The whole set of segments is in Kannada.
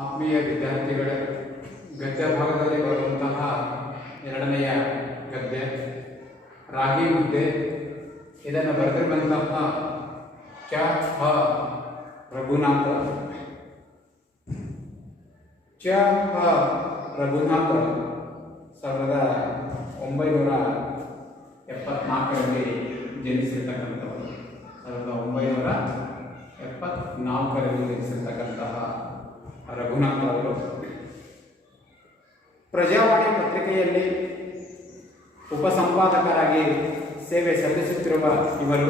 ಆತ್ಮೀಯ ವಿದ್ಯಾರ್ಥಿಗಳೇ, ಗದ್ಯ ಭಾಗದಲ್ಲಿ ಬರುವಂತಹ ಎರಡನೆಯ ಗದ್ಯ ರಾಗಿ ಮುದ್ದೆ. ಇದನ್ನು ಬರೆದಿರುವಂತಹ ಕ್ಯಾ ಹ ರಘುನಾಥ ಚ ಹ ರಘುನಾಥ 1974ರಲ್ಲಿ ಜನಿಸಿರ್ತಕ್ಕಂಥವರು. 1974ರಲ್ಲಿ ಜನಿಸಿರ್ತಕ್ಕಂತಹ ರಘುನಾಥ ಅವರು ಪ್ರಜಾವಾಣಿ ಪತ್ರಿಕೆಯಲ್ಲಿ ಉಪಸಂಪಾದಕರಾಗಿ ಸೇವೆ ಸಲ್ಲಿಸುತ್ತಿರುವ ಇವರು,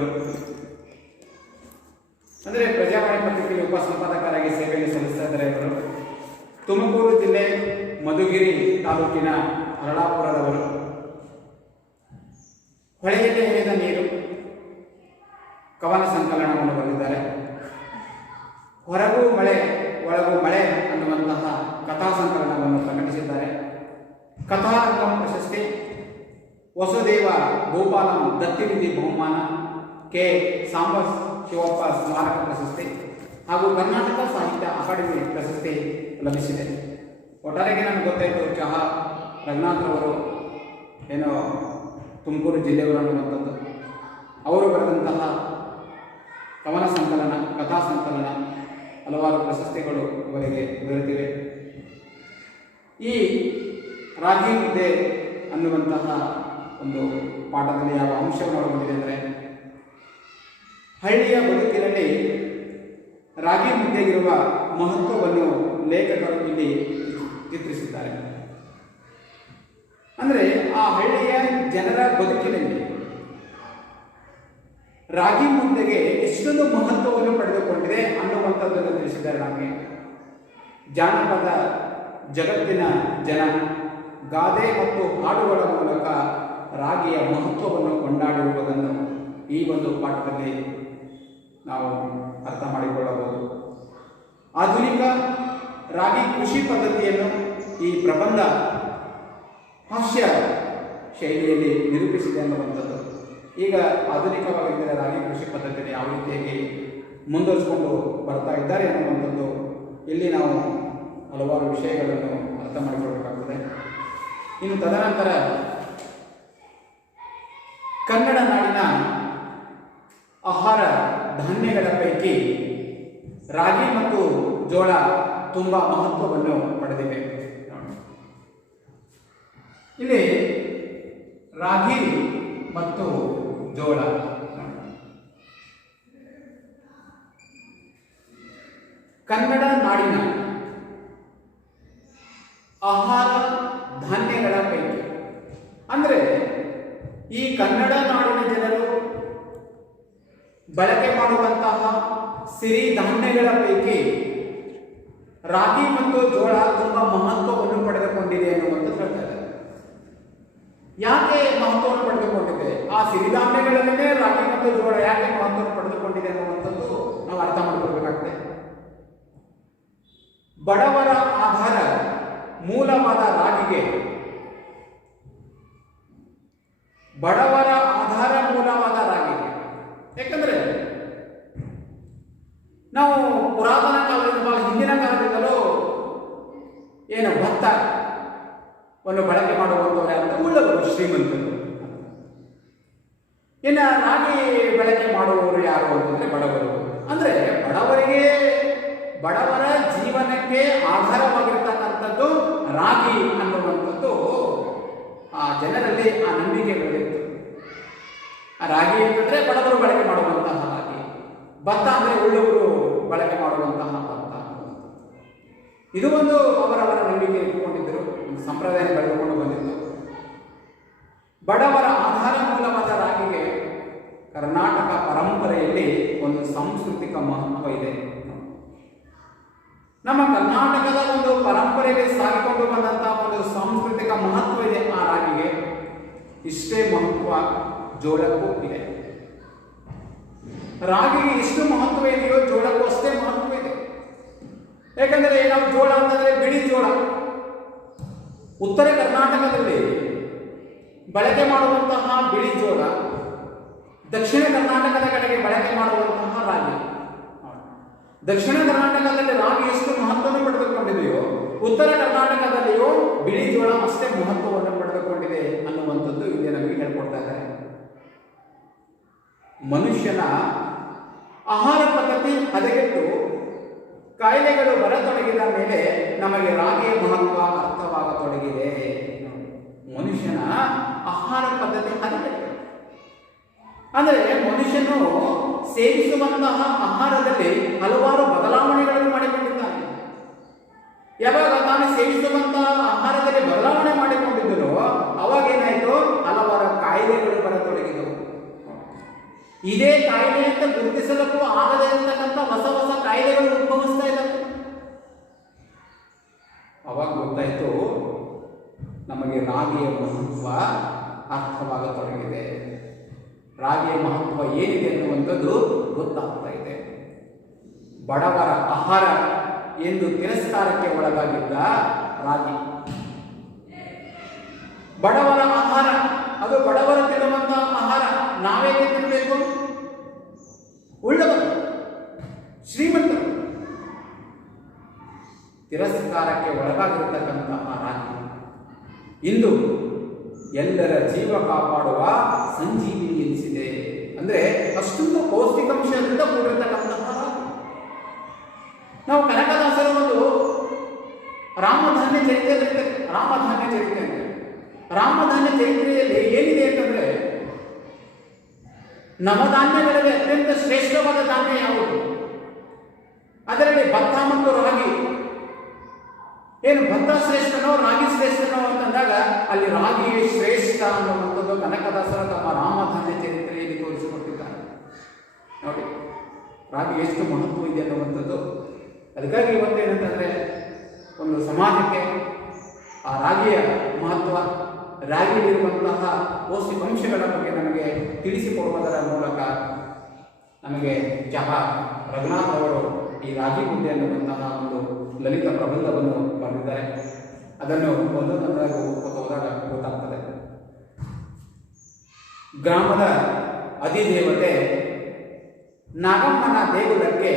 ಅಂದರೆ ಪ್ರಜಾವಾಣಿ ಪತ್ರಿಕೆಯಲ್ಲಿ ಉಪಸಂಪಾದಕರಾಗಿ ಸೇವೆಯನ್ನು ಸಲ್ಲಿಸ್ತಾ ಇದ್ದಾರೆ ಇವರು. ತುಮಕೂರು ಜಿಲ್ಲೆ ಮಧುಗಿರಿ ತಾಲೂಕಿನ ಅರಳಾಪುರದವರು. ಹೊಳೆಯಲ್ಲಿ ಹರಿದ ನೀರು ಕವನ ಸಂಕಲನವನ್ನು ಬರೆದಿದ್ದಾರೆ. ಹೊರಗೂ ಮಳೆ ಒಳಗೂ ಮಳೆ ಅನ್ನುವಂತಹ ಕಥಾ ಸಂಕಲನವನ್ನು ಪ್ರಕಟಿಸಿದ್ದಾರೆ. ಕಥಾರಂಗಂ ಪ್ರಶಸ್ತಿ, ವಸುದೇವ ಗೋಪಾಲಂ ದತ್ತಿನಿಧಿ ಬಹುಮಾನ, ಕೆ ಸಾಂಬ ಶಿವಪ್ಪ ಸ್ಮಾರಕ ಪ್ರಶಸ್ತಿ ಹಾಗೂ ಕರ್ನಾಟಕ ಸಾಹಿತ್ಯ ಅಕಾಡೆಮಿ ಪ್ರಶಸ್ತಿ ಲಭಿಸಿದೆ. ಒಟ್ಟಾರೆಗೆ ನಮ್ಗೆ ಗೊತ್ತಾಯಿತು ಚಹಾ ರಘುನಾಥ್ ಅವರು ಏನೋ ತುಮಕೂರು ಜಿಲ್ಲೆಯವರು ಅನ್ನುವಂಥದ್ದು. ಅವರು ಬರೆದಂತಹ ಕವನ ಸಂಕಲನ, ಕಥಾ ಸಂಕಲನ, ಹಲವಾರು ಪ್ರಶಸ್ತಿಗಳು ಇವರಿಗೆ ದೊರೆತಿವೆ. ಈ ರಾಗಿ ಮುದ್ದೆ ಅನ್ನುವಂತಹ ಒಂದು ಪಾಠದಲ್ಲಿ ಯಾವ ಅಂಶವನ್ನು ಒಳಗೊಂಡಿದೆ ಅಂದರೆ, ಹಳ್ಳಿಯ ಬದುಕಿನಲ್ಲಿ ರಾಗಿ ಮುದ್ದೆಗಿರುವ ಮಹತ್ವವನ್ನು ಲೇಖಕರು ಇಲ್ಲಿ ಚಿತ್ರಿಸಿದ್ದಾರೆ. ಅಂದರೆ ಆ ಹಳ್ಳಿಯ ಜನರ ಬದುಕಿನಲ್ಲಿ ರಾಗಿ ಮುದ್ದೆಗೆ ಎಷ್ಟೊಂದು ಮಹತ್ವವನ್ನು ಪಡೆದುಕೊಂಡಿದೆ ಅನ್ನುವಂಥದ್ದನ್ನು ತಿಳಿಸಿದ್ದಾರೆ. ನಮಗೆ ಜಾನಪದ ಜಗತ್ತಿನ ಜನ ಗಾದೆ ಮತ್ತು ಹಾಡುಗಳ ಮೂಲಕ ರಾಗಿಯ ಮಹತ್ವವನ್ನು ಕೊಂಡಾಡಿರುವುದನ್ನು ಈ ಒಂದು ಪಾಠದಲ್ಲಿ ನಾವು ಅರ್ಥ ಮಾಡಿಕೊಳ್ಳಬಹುದು. ಆಧುನಿಕ ರಾಗಿ ಕೃಷಿ ಪದ್ಧತಿಯನ್ನು ಈ ಪ್ರಬಂಧ ಹಾಸ್ಯ ಶೈಲಿಯಲ್ಲಿ ನಿರೂಪಿಸಿದೆ ಅನ್ನುವಂಥದ್ದು. ಈಗ ಆಧುನಿಕವಾಗಿದ್ದರೆ ರಾಗಿ ಕೃಷಿ ಪದ್ಧತಿಯನ್ನು ಯಾವ ರೀತಿಯಾಗಿ ಮುಂದುವರಿಸಿಕೊಂಡು ಬರ್ತಾ ಇದ್ದಾರೆ ಅನ್ನುವಂಥದ್ದು ಇಲ್ಲಿ ನಾವು ಹಲವಾರು ವಿಷಯಗಳನ್ನು ಅರ್ಥ ಮಾಡಿಕೊಳ್ಳಬೇಕಾಗುತ್ತದೆ. ಇನ್ನು ತದನಂತರ ಕನ್ನಡ ನಾಡಿನ ಆಹಾರ ಧಾನ್ಯಗಳ ಪೈಕಿ ರಾಗಿ ಮತ್ತು ಜೋಳ ತುಂಬ ಮಹತ್ವವನ್ನು ಪಡೆದಿವೆ. ಇಲ್ಲಿ ರಾಗಿ ಮತ್ತು ಜೋಳ, ಕನ್ನಡ ನಾಡಿನ ಆಹಾರ ಧಾನ್ಯಗಳ ಪೈಕಿ, ಅಂದರೆ ಈ ಕನ್ನಡ ನಾಡಿನ ಜನರು ಬಳಕೆ ಮಾಡುವಂತಹ ಸಿರಿ ಧಾನ್ಯಗಳ ಪೈಕಿ ರಾಗಿ ಮತ್ತು ಜೋಳ ತುಂಬಾ ಮಹತ್ವವನ್ನು ಪಡೆದುಕೊಂಡಿದೆ ಎನ್ನುವಂಥದ್ದು ಹೇಳ್ತಾರೆ. ಯಾಕೆ ಮಹತ್ವವನ್ನು ಪಡೆದುಕೊಂಡಿದೆ? ಆ ಸಿರಿಧಾನ್ಯಗಳನ್ನೇ ರಾಗಿ ಮತ್ತು ಜೋಳ ಯಾಕೆ ಮಹತ್ವವನ್ನು ಪಡೆದುಕೊಂಡಿದೆ ಅನ್ನುವಂಥದ್ದು ನಾವು ಅರ್ಥ ಮಾಡಿಕೊಳ್ಬೇಕಾಗ್ತದೆ. ಬಡವರ ಆಧಾರ ಮೂಲವಾದ ರಾಗಿಗೆ, ಬಡವರ ಆಧಾರ ಮೂಲವಾದ ರಾಗಿಗೆ, ಯಾಕಂದ್ರೆ ನಾವು ಪುರಾತನ ಕಾಲದಿಂದ, ಹಿಂದಿನ ಕಾಲದಿಂದಲೂ ಏನು ಭತ್ತವನ್ನು ಬಳಕೆ ಮಾಡುವಂಥವ್ರು ಯಾರು? ಉಳ್ಳವರು, ಶ್ರೀಮಂತರು. ಇನ್ನು ರಾಗಿ ಬಳಕೆ ಮಾಡುವವರು ಯಾರು ಅಂತಂದ್ರೆ ಬಡವರು. ಅಂದ್ರೆ ಬಡವರ ಜೀವನಕ್ಕೆ ಆಧಾರವಾಗಿರ್ತಕ್ಕಂಥದ್ದು ರಾಗಿ ಅನ್ನುವಂಥದ್ದು ಆ ಜನರಲ್ಲಿ ಆ ನಂಬಿಕೆ ಬೆಳೆದಿತ್ತು. ಆ ರಾಗಿ ಅಂತಂದ್ರೆ ಬಡವರು ಬಳಕೆ ಮಾಡುವಂತಹ ರಾಗಿ, ಭತ್ತ ಅಂದರೆ ಉಳ್ಳವರು ಬಳಕೆ ಮಾಡುವಂತಹ ಭತ್ತ. ಇದು ಒಂದು ಅವರವರ ನಂಬಿಕೆ ಇಟ್ಟುಕೊಂಡಿದ್ದರು, ಸಂಪ್ರದಾಯ ಬೆಳೆದುಕೊಂಡು ಬಂದಿತ್ತು. ಬಡವರ ಆಧಾರ ಮೂಲವಾದ ರಾಗಿಗೆ ಕರ್ನಾಟಕ ಪರಂಪರೆಯಲ್ಲಿ ಒಂದು ಸಾಂಸ್ಕೃತಿಕ ಮಹತ್ವ ಇದೆ. ನಮ್ಮ ಕರ್ನಾಟಕದ ಒಂದು ಪರಂಪರೆಯಲ್ಲಿ ಸಾಗಿಕೊಂಡು ಬಂದಂತಹ ಒಂದು ಸಾಂಸ್ಕೃತಿಕ ಮಹತ್ವ ಇದೆ ಆ ರಾಗಿಗೆ. ಇಷ್ಟೇ ಮಹತ್ವ ಜೋಳಕ್ಕೂ ಇದೆ. ರಾಗಿಗೆ ಎಷ್ಟು ಮಹತ್ವ ಇದೆಯೋ ಜೋಳಕ್ಕೂ ಅಷ್ಟೇ ಮಹತ್ವ ಇದೆ. ಯಾಕಂದ್ರೆ ನಾವು ಜೋಳ ಅಂತಂದ್ರೆ ಬಿಳಿ ಜೋಳ ಉತ್ತರ ಕರ್ನಾಟಕದಲ್ಲಿ ಬಳಕೆ ಮಾಡುವಂತಹ ಬಿಳಿ ಜೋಳ, ದಕ್ಷಿಣ ಕರ್ನಾಟಕದ ಕಡೆಗೆ ಬಳಕೆ ಮಾಡುವಂತಹ ರಾಗಿ. ದಕ್ಷಿಣ ಕರ್ನಾಟಕದಲ್ಲಿ ರಾಗಿ ಎಷ್ಟು ಮಹತ್ವವನ್ನು ಪಡೆದುಕೊಂಡಿದೆ. ಉತ್ತರ ಕರ್ನಾಟಕದಲ್ಲಿಯೂ ಬಿಳಿ ಜೋಳ ಅಷ್ಟೇ ಮಹತ್ವವನ್ನು ಪಡೆದುಕೊಂಡಿದೆ ಅನ್ನುವಂಥದ್ದು ಇಲ್ಲಿ ನಮಗೆ ಹೇಳ್ಕೊಡ್ತಾ ಇದ್ದಾರೆ. ಮನುಷ್ಯನ ಆಹಾರ ಪದ್ಧತಿ ಹದಗೆಟ್ಟು ಕಾಯಿಲೆಗಳು ಬರತೊಡಗಿದ ಮೇಲೆ ನಮಗೆ ರಾಗಿಯ ಮಹತ್ವ ಅರ್ಥವಾಗತೊಡಗಿದೆ. ಮನುಷ್ಯನ ಆಹಾರ ಪದ್ಧತಿ ಹದಗೆಟ್ಟು ಅಂದರೆ ಮನುಷ್ಯನು ಸೇವಿಸುವಂತಹ ಆಹಾರದಲ್ಲಿ ಹಲವಾರು ಬದಲಾವಣೆಗಳನ್ನು ಮಾಡಿಕೊಂಡಿದ್ದಾನೆ. ಯಾವಾಗ ತಾನು ಸೇವಿಸುವಂತಹ ಆಹಾರದಲ್ಲಿ ಬದಲಾವಣೆ ಮಾಡಿಕೊಂಡಿದ್ದನೋ ಅವಾಗ ಏನಾಯಿತು, ಹಲವಾರು ಕಾಯಿಲೆಗಳು ಬರತೊಡಗಿದವು. ಇದೇ ಕಾಯಿಲೆ ಅಂತ ಗುರುತಿಸಲಕ್ಕೂ ಆಗದೇ ಇರತಕ್ಕಂಥ ಹೊಸ ಹೊಸ ಕಾಯಿಲೆಗಳು ಉದ್ಭವಿಸ್ತಾ ಇದ್ದಾವೆ. ಅವಾಗ ಗೊತ್ತಾಯ್ತು ನಮಗೆ ರಾಗಿಯ ಮಹತ್ವ ಅರ್ಥವಾಗತೊಡಗಿದೆ. ರಾಗಿಯ ಮಹತ್ವ ಏನಿದೆ ಅನ್ನುವಂಥದ್ದು ಗೊತ್ತಾಗ್ತಾ ಇದೆ. ಬಡವರ ಆಹಾರ ಎಂದು ತಿರಸ್ಕಾರಕ್ಕೆ ಒಳಗಾಗಿದ್ದ ರಾಗಿ, ಬಡವರ ಆಹಾರ, ಅದು ಬಡವರು ತಿನ್ನುವಂತಹ ಆಹಾರ. ನಾವೇಕೆ ತಿನ್ನಬೇಕು? ಉಳ್ಳವರು, ಶ್ರೀಮಂತರು ತಿರಸ್ಕಾರಕ್ಕೆ ಒಳಗಾಗಿರತಕ್ಕಂತಹ ರಾಗಿ ಇಂದು ಎಲ್ಲರ ಜೀವ ಕಾಪಾಡುವ ಸಂಜೀವಿನಿ ಎನಿಸಿದೆ. ಅಂದ್ರೆ ಅಷ್ಟೊಂದು ಪೌಷ್ಟಿಕಾಂಶದಿಂದ ಕೂಡಿರತಕ್ಕಂತಹ ರಾಗಿ. ನಾವು ಕನಕದಾಸರ ಒಂದು ರಾಮಧಾನ್ಯ ಚರಿತ್ರೆ ಇರ್ತದೆ. ರಾಮಧಾನ್ಯ ಚರಿತ್ರೆಯಲ್ಲಿ ಏನಿದೆ ಅಂತಂದ್ರೆ, ನವಧಾನ್ಯಗಳಲ್ಲಿ ಅತ್ಯಂತ ಶ್ರೇಷ್ಠವಾದ ಧಾನ್ಯ ಯಾವುದು? ಅದರಲ್ಲಿ ಭತ್ತ ಮತ್ತು ರಾಗಿ. ಏನು ಭತ್ತ ಶ್ರೇಷ್ಠನೋ ರಾಗಿ ಶ್ರೇಷ್ಠನೋ ಅಂತಂದಾಗ ಅಲ್ಲಿ ರಾಗಿಯೇ ಶ್ರೇಷ್ಠ ಅನ್ನುವಂಥದ್ದು ಕನಕದಾಸರ ತಮ್ಮ ರಾಮಧಾನ್ಯ ಚರಿತ್ರೆಯಲ್ಲಿ ತೋರಿಸಿಕೊಟ್ಟಿದ್ದಾರೆ. ನೋಡಿ ರಾಗಿ ಎಷ್ಟು ಮಹತ್ವ ಇದೆ ಅನ್ನುವಂಥದ್ದು. ಅದಕ್ಕಾಗಿ ಇವತ್ತೇನಂತಂದ್ರೆ ಒಂದು ಸಮಾಜಕ್ಕೆ ಆ ರಾಗಿಯ ಮಹತ್ವ, ರಾಗಿಯಲ್ಲಿರುವಂತಹ ಪೌಷ್ಟಿಕಾಂಶಗಳ ಬಗ್ಗೆ ನಮಗೆ ತಿಳಿಸಿಕೊಡುವುದರ ಮೂಲಕ ನಮಗೆ ಚಹಾ ರಘುನಾಥ್ ಅವರು ಈ ರಾಗಿ ಮುದ್ದೆ ಅನ್ನುವಂತಹ ಒಂದು ಲಲಿತ ಪ್ರಬಂಧವನ್ನು ಬರೆದಿದ್ದಾರೆ. ಅದನ್ನು ಒಂದೊಂದಾಗಿ ಹೋದಾಗ ಗೊತ್ತಾಗ್ತದೆ. ಗ್ರಾಮದ ಅಧಿದೇವತೆ ನಾಗಮ್ಮನ ದೇಗುಲಕ್ಕೆ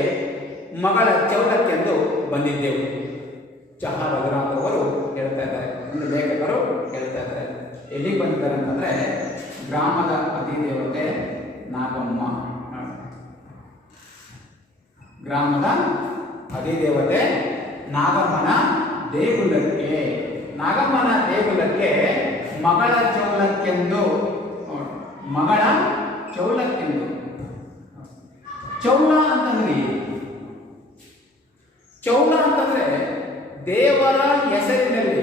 ಮಗಳ ಚೌಲಕ್ಕೆಂದು ಬಂದಿದ್ದೆವು. ಚಹಾ ರಘುನಾಥ್ ಅವರು ಹೇಳ್ತಾ ಇದ್ದಾರೆ, ಒಂದು ಲೇಖಕರು ಹೇಳ್ತಾ ಇದ್ದಾರೆ. ಎಲ್ಲಿಗೆ ಬಂದಿದ್ದಾರೆ ಅಂತಂದ್ರೆ ಗ್ರಾಮದ ಅಧಿದೇವತೆ ನಾಗಮ್ಮ. ಗ್ರಾಮದ ಅಧಿದೇವತೆ ನಾಗಮ್ಮನ ದೇಗುಲಕ್ಕೆ ಮಗಳ ಚೌಲಕ್ಕೆಂದು ಚೌಲ ಅಂತಂದ್ರೆ ದೇವರ ಹೆಸರಿನಲ್ಲಿ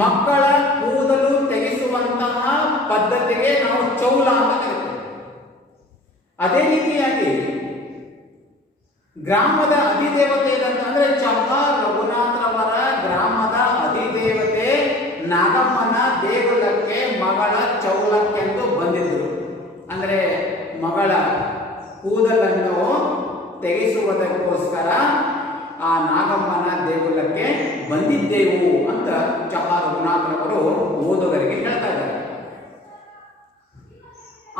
ಮಕ್ಕಳ ಕೂದಲು ತೆಗೆಸುವಂತಹ ಪದ್ಧತಿಗೆ ನಾವು ಚೌಲ ಅಂತ ಕರೀತೇವೆ. ಅದೇ ರೀತಿಯಾಗಿ ಗ್ರಾಮದ ಅಧಿದೇವತೆ ಅಂತಂದ್ರೆ ಚಹಾ ರಘುನಾಥರವರ ಗ್ರಾಮದ ಅಧಿದೇವತೆ ನಾಗಮ್ಮನ ದೇಗುಲಕ್ಕೆ ಮಗಳ ಚೌಲಕ್ಕೆಂದು ಬಂದಿದ್ದರು. ಅಂದ್ರೆ ಮಗಳ ಕೂದಲನ್ನು ತೆಗೆಸುವುದಕ್ಕೋಸ್ಕರ ಆ ನಾಗಮ್ಮನ ದೇಗುಲಕ್ಕೆ ಬಂದಿದ್ದೆವು ಅಂತ ಚಹಾ ರಘುನಾಥರವರು ಓದುಗರಿಗೆ ಹೇಳ್ತಾ ಇದ್ದಾರೆ.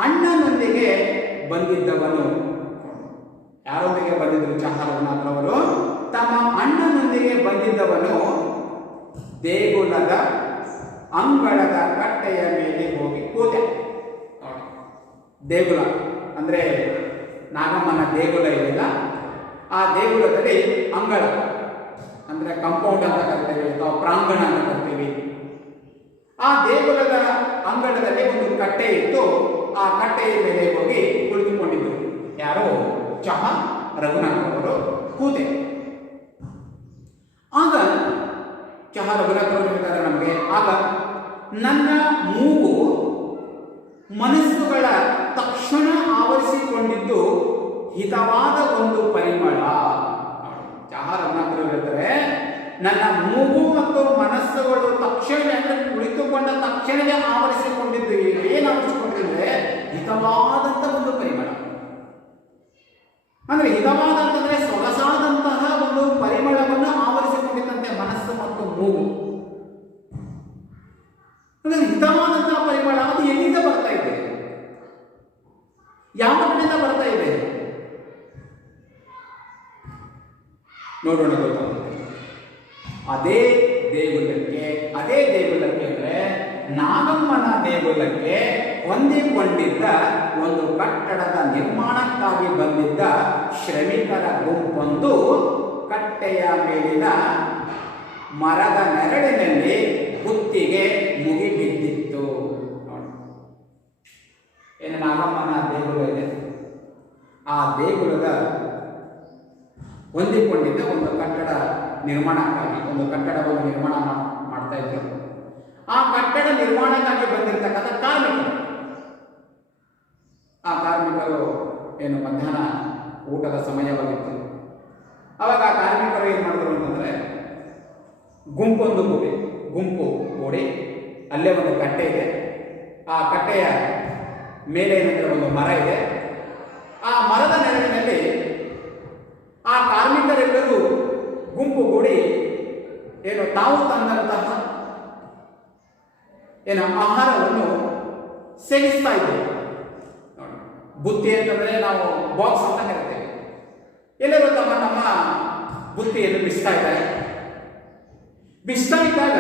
ಅಣ್ಣನೊಂದಿಗೆ ಬಂದಿದ್ದವನು, ಯಾರೊಂದಿಗೆ ಬಂದಿದ್ರು ಚಹಾ ರಘುನಾಥರವರು? ತಮ್ಮ ಅಣ್ಣನೊಂದಿಗೆ ಬಂದಿದ್ದವನು ದೇಗುಲದ ಅಂಗಳದ ಕಟ್ಟೆಯ ಮೇಲೆ ಹೋಗಿ ಕೂತೆ. ದೇಗುಲ ಅಂದ್ರೆ ನಾಗಮ್ಮನ ದೇಗುಲ ಇದೆಯಲ್ಲ, ಆ ದೇಗುಲದಲ್ಲಿ ಅಂಗಳ ಅಂದ್ರೆ ಕಾಂಪೌಂಡ್ ಅಂತ ಕರಿತೇವೆ ಅಥವಾ ಪ್ರಾಂಗಣ ಅಂತ ಕರಿತೀವಿ. ಆ ದೇಗುಲದ ಅಂಗಳದಲ್ಲಿ ಒಂದು ಕಟ್ಟೆ ಇತ್ತು. ಆ ಕಟ್ಟೆಯ ಮೇಲೆ ಹೋಗಿ ಕುಳಿತುಕೊಂಡಿದ್ದರು. ಯಾರು? ಚಹಾ ರಘುನಾಥ್ ಅವರು ಕೂತೆ. ಆಗ ಚಹಾ ರಘುನಾಥ್ ಅವರು ಹೇಳ್ತಾರೆ ನಮಗೆ, ಆಗ ನನ್ನ ಮೂಗು ಮನಸ್ಸುಗಳ ತಕ್ಷಣ ಆವರಿಸಿಕೊಂಡಿದ್ದು ಹಿತವಾದ ಒಂದು ಪರಿಮಳ. ಚಹಾ ರಘುನಾಥ್ ಅವರು ಹೇಳ್ತಾರೆ, ನನ್ನ ಮೂಗು ಮತ್ತು ಮನಸ್ಸುಗಳು ತಕ್ಷಣ ಕುಳಿತುಕೊಂಡ ತಕ್ಷಣವೇ ಆವರಿಸಿಕೊಂಡಿದ್ದು. ಏನು ಆವರಿಸಿಕೊಂಡಿದ್ರೆ ಹಿತವಾದಂತ ಒಂದು ಪರಿಮಳ. ಅಂದ್ರೆ ಹಿತವಾದ ಅಂತಂದ್ರೆ ಸೊಗಸಾದಂತಹ ಒಂದು ಪರಿಮಳವನ್ನು ಆವರಿಸಿಕೊಂಡಿದ್ದಂತೆ ಮನಸ್ಸು ಮತ್ತು ಮೂಗು. ಅಂದ್ರೆ ಹಿತವಾದಂತಹ ಪರಿಮಳ ಅದು ಎಲ್ಲಿಂದ ಬರ್ತಾ ಇದೆ? ಯಾವ ಕಡೆಯಿಂದ ಬರ್ತಾ ಇದೆ ನೋಡೋಣ, ಗೊತ್ತಾಗುತ್ತೆ. ಅದೇ ದೇಗುಲಕ್ಕೆ ಅಂದರೆ ನಾಗಮ್ಮನ ದೇಗುಲಕ್ಕೆ ಹೊಂದಿಕೊಂಡಿದ್ದ ಒಂದು ಕಟ್ಟಡದ ನಿರ್ಮಾಣಕ್ಕಾಗಿ ಬಂದಿದ್ದ ಶ್ರಮಿಕರ ಗುಂಪೊಂದು ಕಟ್ಟೆಯ ಮೇಲಿನ ಮರದ ನೆರಳಿನಲ್ಲಿ ಬುತ್ತಿಗೆ ಮುಗಿಬಿದ್ದಿತ್ತು. ಏನು ನಾಗಮ್ಮನ ದೇಗುಲ ಇದೆ, ಆ ದೇಗುಲದ ಹೊಂದಿಕೊಂಡಿದ್ದ ಒಂದು ಕಟ್ಟಡ ನಿರ್ಮಾಣಕ್ಕಾಗಿ ಒಂದು ಕಟ್ಟಡವನ್ನು ನಿರ್ಮಾಣ ಮಾಡ್ತಾ ಇದ್ದರು. ಆ ಕಟ್ಟಡ ನಿರ್ಮಾಣಕ್ಕಾಗಿ ಬಂದಿರತಕ್ಕಂಥ ಕಾರ್ಮಿಕರು ಏನು ಮಧ್ಯಾಹ್ನ ಊಟದ ಸಮಯವಾಗಿತ್ತು. ಅವಾಗ ಆ ಕಾರ್ಮಿಕರು ಏನು ಮಾಡಿದ್ರು ಅಂತಂದ್ರೆ ಗುಂಪು ಕೂಡಿ ಅಲ್ಲೇ ಒಂದು ಕಟ್ಟೆ ಇದೆ. ಆ ಕಟ್ಟೆಯ ಮೇಲೆ ಏನಂದ್ರೆ ಒಂದು ಮರ ಇದೆ. ಆ ಮರದ ನೆರಳಿನಲ್ಲಿ ಆ ಕಾರ್ಮಿಕರೆಲ್ಲರೂ ಗುಂಪುಗೂಡಿ ಏನು ತಾವು ತಂದಂತಹ ಆಹಾರವನ್ನು ಸೇವಿಸ್ತಾ ಇದ್ದೇವೆ. ಬುತ್ತಿ ಅಂತಂದ್ರೆ ನಾವು ಬಾಕ್ಸ್ ಅಂತ ಕರಿತೇವೆ. ಎಲ್ಲರೂ ನಮ್ಮ ಬುತ್ತಿಯನ್ನು ಬಿಸ್ತಾ ಇದ್ದಾಗ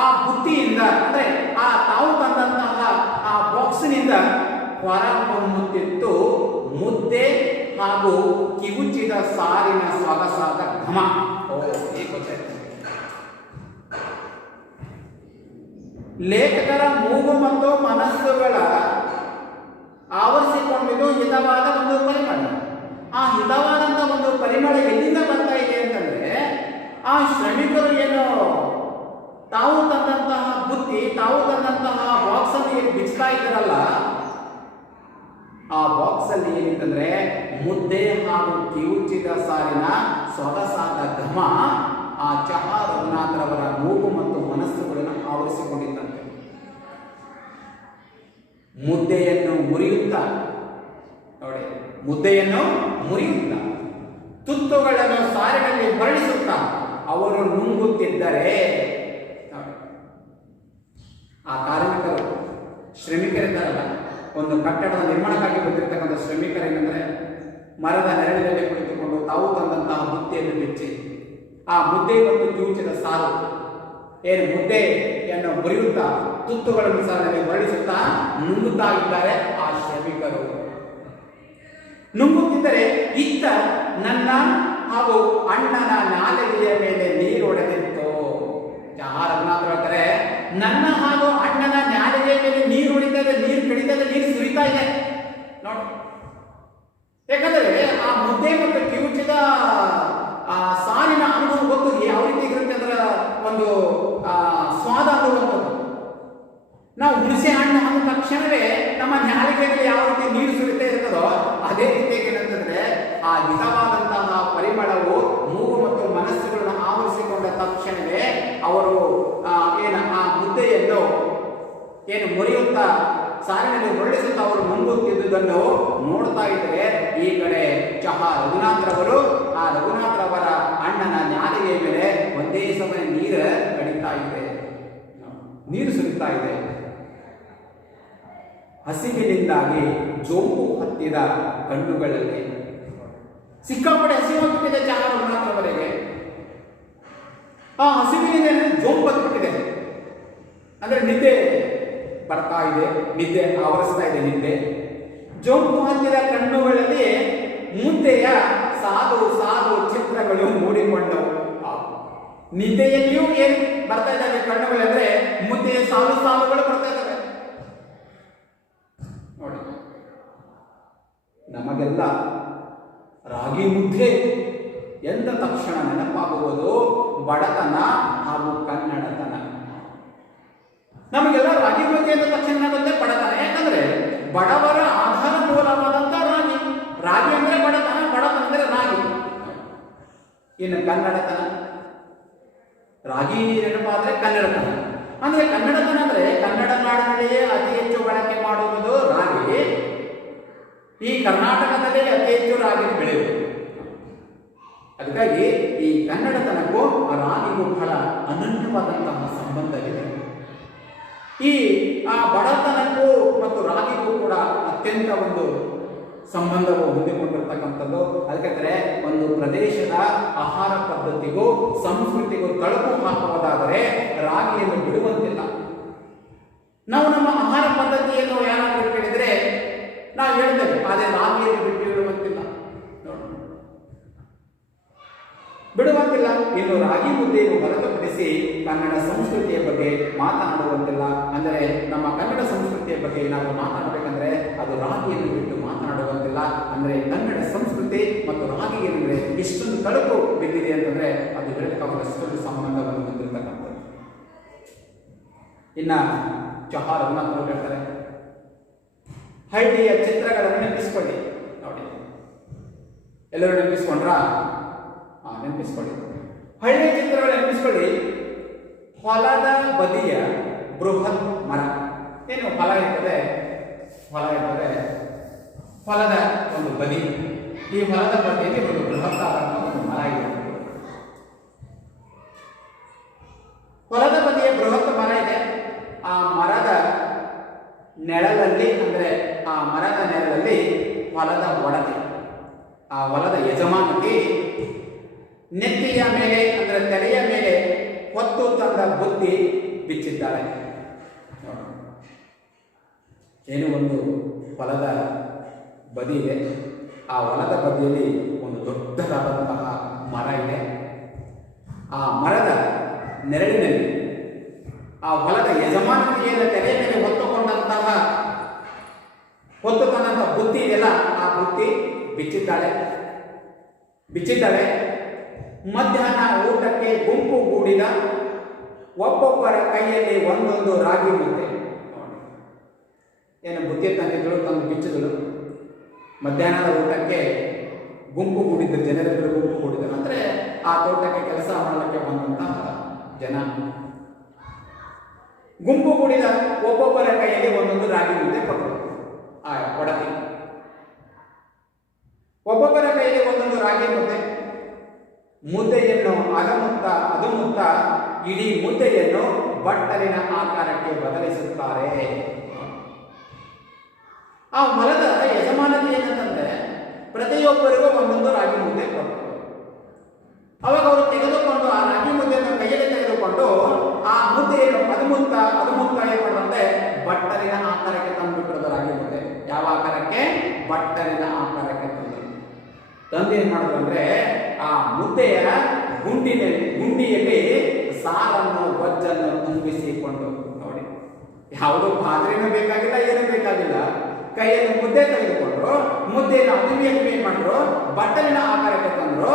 ಆ ಬುತ್ತಿಯಿಂದ ಅಂದ್ರೆ ಆ ತಾವು ತಂದಂತಹ ಆ ಬಾಕ್ಸ್ನಿಂದ ಹೊರಹೊಮ್ಮುತ್ತಿತ್ತು ಮುದ್ದೆ ಹಾಗೂ ಕಿವುಚಿದ ಸಾರಿನ ಸೊಗಸಾದ ಘಮ. ಲೇಖಕರ ಮೂಗು ಮತ್ತು ಮನಸ್ಸುಗಳ ಆವರಿಸಿಕೊಂಡಿದ್ದು ಹಿತವಾದ ಒಂದು ಪರಿಮಳ. ಆ ಹಿತವಾದಂತಹ ಒಂದು ಪರಿಮಳ ಎಲ್ಲಿಂದ ಬರ್ತಾ ಇದೆ ಅಂತಂದ್ರೆ ಆ ಶ್ರಮಿಕರು ಏನು ತಾವು ತಂದಂತಹ ಬುತ್ತಿ ತಾವು ತಂದಂತಹ ಬಾಕ್ಸ್ ಅನ್ನು ಏನು ಬಿಚ್ತಾ ಇದ್ದಾರಲ್ಲ, ಆ ಬಾಕ್ಸ್ ಅಲ್ಲಿ ಏನಿತ್ತಂದ್ರೆ ಮುದ್ದೆ ಹಾಗೂ ಕಿವುಚಿದ ಸಾರಿನ ಸೊಗಸಾದ ಘಮ ಆ ಚಹಾ ರಘುನಾಥರವರ ಮೂಗು ಮತ್ತು ಮನಸ್ಸುಗಳನ್ನು ಆವರಿಸಿಕೊಂಡಿದ್ದಂತೆ. ಮುದ್ದೆಯನ್ನು ಮುರಿಯುತ್ತಾ ತುತ್ತುಗಳನ್ನು ಸಾರಿನಲ್ಲಿ ಹೊರಡಿಸುತ್ತಾ ಅವರು ನುಂಗುತ್ತಿದ್ದರೆ ಆ ಕಾರ್ಮಿಕರು ಶ್ರಮಿಕರಿದ್ದಾರಲ್ಲ, ಒಂದು ಕಟ್ಟಡದ ನಿರ್ಮಾಣಕ್ಕಾಗಿ ಬಂದಿರತಕ್ಕಂಥ ಶ್ರಮಿಕರೇನೆಂದರೆ ಮರದ ನೆರಳಿನಲ್ಲಿ ಕುಳಿತುಕೊಂಡು ತಾವು ತಂದಂತಹ ಬುತ್ತಿಯನ್ನು ಬಿಚ್ಚಿ ಆ ಮುದ್ದೆ ಮತ್ತು ಕಿವುಚಿದ ಸಾರು ಏನು ಮುದ್ದೆಯನ್ನು ಮುರಿಯುತ್ತಾ ತುತ್ತುಗಳನ್ನು ಸಾಲಿನಲ್ಲಿ ಹೊರಡಿಸುತ್ತಾ ನುಂಗುತ್ತಾ ಇದ್ದಾರೆ. ಆ ಶ್ರಮಿಕರು ನುಂಗುತ್ತಿದ್ದರೆ ಇತ್ತ ನನ್ನ ಹಾಗೂ ಅಣ್ಣನ ನಾಲಿಗೆಯ ಮೇಲೆ ನೀರೊಡೆದಿತ್ತು. ಚಹಾ ರಘುನಾಥ್ ಹೇಳ್ತಾರೆ, ನನ್ನ ಹಾಗೂ ಅಣ್ಣನ ನಾಲಿಗೆಯ ಮೇಲೆ ನೀರು ಹೊಡಿತಾ ಇದೆ, ನೀರು ಕಡಿತಾ ಇದೆ, ನೀರು ಸುರಿತಾ ಇದೆ ನೋಡಿ. ಯಾಕಂದ್ರೆ ಆ ಮುದ್ದೆ ಮತ್ತು ಕಿವುಚಿದ ಆ ಸಾಲಿನ ಅನುಭವ ಗೊತ್ತು ಯಾವ ರೀತಿ ಇರುತ್ತೆ ಅಂದ್ರೆ ಒಂದು ಸ್ವಾದ ಅನ್ನುವಂಥದ್ದು. ನಾವು ಹುಣಸೆ ಹಣ್ಣು ಅಂದ ತಕ್ಷಣವೇ ನಮ್ಮ ನಾಲಿಗೆಯಲ್ಲಿ ಯಾವ ರೀತಿ ನೀರು ಸುರಿತಾ ಇರ್ತದೋ ಅದೇ ರೀತಿಯಾಗಿ ಏನಂತಂದ್ರೆ ಆ ಹಿತವಾದಂತಹ ಪರಿಮಳವು ಮೂಗು ಮತ್ತು ಮನಸ್ಸುಗಳನ್ನು ಆವರಿಸಿಕೊಂಡ ತಕ್ಷಣವೇ ಅವರು ಆ ಮುದ್ದೆಯನ್ನು ಮುರಿಯುತ್ತಾ ಸಾಲಿನಲ್ಲಿ ಹೊರಡಿಸುತ್ತಾ ಅವರು ನುಂಗುತ್ತಿದ್ದುದನ್ನು ನೋಡ್ತಾ ಇದ್ದರೆ ಈ ಕಡೆ ಚಹಾ ರಘುನಾಥರವರು ಆ ರಘುನಾಥರವರ ಅಣ್ಣನ ನಾಲಿಗೆಯ ಮೇಲೆ ಒಂದೇ ಸಮಯ ನೀರು ಕಡಿತಾ ಇದೆ, ನೀರು ಸುರಿತಾ ಇದೆ. ಹಸಿವಿನಿಂದಾಗಿ ಜೋಂಪು ಹತ್ತಿದ ಕಣ್ಣುಗಳಲ್ಲಿ ಸಿಕ್ಕಾಪಟ್ಟೆ ಹಸಿವಾಗುತ್ತಿದೆ ಚಹಾ ರಘುನಾಥರವರಿಗೆ. ಆ ಹಸಿವಿನಿಂದ ಜೋಂಪು ಹತ್ತಿಬಿಟ್ಟಿದೆ ಅಂದ್ರೆ ನಿದ್ದೆ ಬರ್ತಾ ಇದೆ, ನಿದ್ದೆ ಆವರಿಸ್ತಾ ಇದೆ. ನಿದ್ದೆ ಜೋಂಪು ಹತ್ತಿದ ಕಣ್ಣುಗಳಲ್ಲಿ ಮುದ್ದೆಯ ಸಾಧು ಚಿತ್ರಗಳು ಮೂಡಿಕೊಂಡವು. ನಿದ್ದೆಯಲ್ಲಿಯೂ ಏನು ಬರ್ತಾ ಇದ್ದಾವೆ ಕಣ್ಣುಗಳಂದ್ರೆ ಮುದ್ದೆಯ ಸಾಲುಗಳು ಬರ್ತಾ ಇದ್ದಾವೆ ನೋಡಿ. ನಮಗೆಲ್ಲ ರಾಗಿ ಮುದ್ದೆ ಎಂದ ತಕ್ಷಣ ನೆನಪಾಗುವುದು ಬಡತನ ಹಾಗೂ ಕನ್ನಡತನ. ನಮಗೆಲ್ಲ ರಾಗಿ ಮುದ್ದೆ ಎಂದ ತಕ್ಷಣ ಬಂದ್ರೆ ಬಡತನ. ಯಾಕಂದ್ರೆ ಬಡವರ ಆಧಾರ ಮೂಲವಾದಂತ ರಾಗಿ ಅಂದ್ರೆ ಬಡತನ ಅಂದ್ರೆ ರಾಗಿ. ಇನ್ನು ಕನ್ನಡತನ, ರಾಗಿ ನೆನಪಾದ್ರೆ ಕನ್ನಡತನ. ಅಂದ್ರೆ ಕನ್ನಡತನ ಅಂದ್ರೆ ಕನ್ನಡ ನಾಡಿನಲ್ಲಿಯೇ ಅತಿ ಹೆಚ್ಚು ಬಳಕೆ ಮಾಡುವುದು ರಾಗಿ. ಈ ಕರ್ನಾಟಕದಲ್ಲಿ ಅತಿ ಹೆಚ್ಚು ರಾಗಿ ಬೆಳೆಯುವುದು. ಅದಕ್ಕಾಗಿ ಈ ಕನ್ನಡತನಕ್ಕೂ ರಾಗಿಗೂ ಬಹಳ ಅನನ್ಯವಾದಂತಹ ಸಂಬಂಧವಿದೆ. ಈ ಬಡತನಕ್ಕೂ ಮತ್ತು ರಾಗಿಗೂ ಕೂಡ ಅತ್ಯಂತ ಒಂದು ಸಂಬಂಧವು ಹೊಂದಿಕೊಂಡಿರ್ತಕ್ಕಂಥದ್ದು. ಅದಕ್ಕೆ ಒಂದು ಪ್ರದೇಶದ ಆಹಾರ ಪದ್ಧತಿಗೂ ಸಂಸ್ಕೃತಿಗೂ ತಳುಕು ಹಾಕುವುದಾದರೆ ರಾಗಿಯನ್ನು ಬಿಡುವಂತಿಲ್ಲ. ನಾವು ನಮ್ಮ ಆಹಾರ ಪದ್ಧತಿಯನ್ನು ಯಾರಾದರೂ ಕೇಳಿದರೆ ನಾವು ಹೇಳ್ತೇವೆ, ಆದರೆ ರಾಗಿಯನ್ನು ಬಿಟ್ಟು ಬಿಡುವಂತಿಲ್ಲ, ಬಿಡುವಂತಿಲ್ಲ. ಇನ್ನು ರಾಗಿ ಮುದ್ದೆಯನ್ನು ಹೊರತುಪಡಿಸಿ ಕನ್ನಡ ಸಂಸ್ಕೃತಿಯ ಬಗ್ಗೆ ಮಾತನಾಡುವಂತಿಲ್ಲ. ಅಂದರೆ ನಮ್ಮ ಕನ್ನಡ ಸಂಸ್ಕೃತಿಯ ಬಗ್ಗೆ ಏನಾದರೂ ಮಾತನಾಡಬೇಕಂದ್ರೆ ಅದು ರಾಗಿಯನ್ನು ಬಿಟ್ಟು ಮಾತನಾಡುವಂತಿಲ್ಲ. ಅಂದರೆ ಕನ್ನಡ ಸಂಸ್ಕೃತಿ ಮತ್ತು ರಾಗಿ ಏನಂದ್ರೆ ಇಷ್ಟೊಂದು ತಳುಕು ಬಿದ್ದಿದೆ ಅಂತಂದ್ರೆ ಅದು ಹೇಳಬೇಕಾದಷ್ಟೊಂದು ಸಂಬಂಧವನ್ನು ಹೊಂದಿರತಕ್ಕಂಥದ್ದು. ಇನ್ನ ಚಹಾ ರಘುನಾಥ್ ಅವರು ಹೇಳ್ತಾರೆ, ಹಳ್ಳಿಯ ಚಿತ್ರಗಳನ್ನು ನೆನಪಿಸ್ಕೊಳ್ಳಿ. ನೋಡಿ, ಎಲ್ಲರೂ ನೆನಪಿಸ್ಕೊಂಡ್ರಾ? ನೆನಪಿಸ್ಕೊಳ್ಳಿ, ಹಳ್ಳಿಯ ಚಿತ್ರಗಳು ನೆನಪಿಸ್ಕೊಳ್ಳಿ. ಹೊಲದ ಬದಿಯ ಬೃಹತ್ ಮರ. ಏನು ಹೊಲ ಇರ್ತದೆ, ಹೊಲದ ಒಂದು ಬದಿ. ಈ ಹೊಲದ ಬದಿಯಲ್ಲಿ ಒಂದು ಬೃಹತ್ತಾದ ಒಂದು ಮರ ಇದೆ. ಹೊಲದ ಬದಿಯ ಬೃಹತ್ ಮರ ಇದೆ. ಆ ಮರದ ನೆರಳಲ್ಲಿ, ಅಂದ್ರೆ ಆ ಮರದ ನೆರಳಲ್ಲಿ ಹೊಲದ ಒಡತಿ, ಆ ಹೊಲದ ಯಜಮಾನತಿ ನೆತ್ತಿಯ ಮೇಲೆ, ಅಂದ್ರೆ ತೆರೆಯ ಮೇಲೆ ಹೊತ್ತು ತಂದ ಬುತ್ತಿ ಬಿಚ್ಚಿದ್ದಾಳೆ. ಏನು ಒಂದು ಹೊಲದ ಬದಿ ಇದೆ. ಆ ಹೊಲದ ಬದಿಯಲ್ಲಿ ಒಂದು ದೊಡ್ಡದಾದಂತಹ ಮರ ಇದೆ. ಆ ಮರದ ನೆರಳಿನಲ್ಲಿ ಆ ಹೊಲದ ಯಜಮಾನಿಕೆಯನ್ನು ತೆರೆಯ ಮೇಲೆ ಹೊತ್ತು ತಂದಂತಹ ಬುತ್ತಿ ಇದೆಯಲ್ಲ, ಆ ಬುತ್ತಿ ಬಿಚ್ಚಿದ್ದಾಳೆ. ಮಧ್ಯಾಹ್ನ ಊಟಕ್ಕೆ ಗುಂಪು ಗೂಡಿದ ಒಬ್ಬೊಬ್ಬರ ಕೈಯಲ್ಲಿ ಒಂದೊಂದು ರಾಗಿ ಮುದ್ದೆ. ಏನು ಬುತ್ತಿ ತಂದಿದ್ರು, ತಂದು ಬಿಚ್ಚಿದ್ರು. ಮಧ್ಯಾಹ್ನದ ಊಟಕ್ಕೆ ಗುಂಪು ಗೂಡಿದ್ರು, ಜನರೆಲ್ಲರೂ ಗುಂಪು ಗೂಡಿದರು. ಅಂದರೆ ಆ ತೋಟಕ್ಕೆ ಕೆಲಸ ಮಾಡಲಿಕ್ಕೆ ಬಂದಂತಹ ಜನ ಗುಂಪು ಗೂಡಿದ ಒಬ್ಬೊಬ್ಬರ ಕೈಯಲ್ಲಿ ಒಂದೊಂದು ರಾಗಿ ಮುದ್ದೆ ಕೊಟ್ಟರು. ಆ ಒಡತಿ ಒಬ್ಬೊಬ್ಬರ ಕೈಯಲ್ಲಿ ಒಂದೊಂದು ರಾಗಿ ಮುದ್ದೆಯನ್ನು ಅದುಮುತ್ತ ಇಡೀ ಮುದ್ದೆಯನ್ನು ಬಟ್ಟಲಿನ ಆಕಾರಕ್ಕೆ ಬದಲಿಸುತ್ತಾರೆ. ಆ ಹೊಲದ ಯಜಮಾನತೆ ಏನಂತಂದ್ರೆ ಪ್ರತಿಯೊಬ್ಬರಿಗೂ ಒಂದೊಂದು ರಾಗಿ ಮುದ್ದೆ ಕೊಟ್ಟರು. ಅವಾಗ ಅವರು ತೆಗೆದುಕೊಂಡು ಆ ರಾಗಿ ಮುದ್ದೆಯನ್ನು ಕೈಯಲ್ಲಿ ತೆಗೆದುಕೊಂಡು ಆ ಮುದ್ದೆಯನ್ನು ಅದುಮುತ್ತ ಏನ್ ಮಾಡಂದ್ರೆ ಬಟ್ಟಲಿನ ಆಕಾರಕ್ಕೆ ತಂದುಬಿಟ್ಟಿರೋದು. ರಾಗಿ ಮುದ್ದೆ ಯಾವ ಆಕಾರಕ್ಕೆ? ಬಟ್ಟಲಿನ ಆಕಾರಕ್ಕೆ ತಂದು ಏನ್ ಮಾಡಿದ್ರು ಅಂದ್ರೆ ಆ ಮುದ್ದೆಯ ಗುಂಡಿಯಲ್ಲಿ ಸಾರನ್ನು ಗೊಜ್ಜನ್ನು ತುಂಬಿಸಿಕೊಂಡು, ನೋಡಿ, ಯಾವುದೋ ಪಾತ್ರೆನೂ ಬೇಕಾಗಿಲ್ಲ, ಏನೂ ಬೇಕಾಗಿಲ್ಲ, ಕೈಯಲ್ಲಿ ಮುದ್ದೆ ತೆಗೆದುಕೊಂಡು ಮುದ್ದೆಯನ್ನು ಅದುಮಿಯನ್ನು ಏನ್ ಮಾಡಿದ್ರು, ಬಟ್ಟಲಿನ ಆಕಾರಕ್ಕೆ ತಂದ್ರು.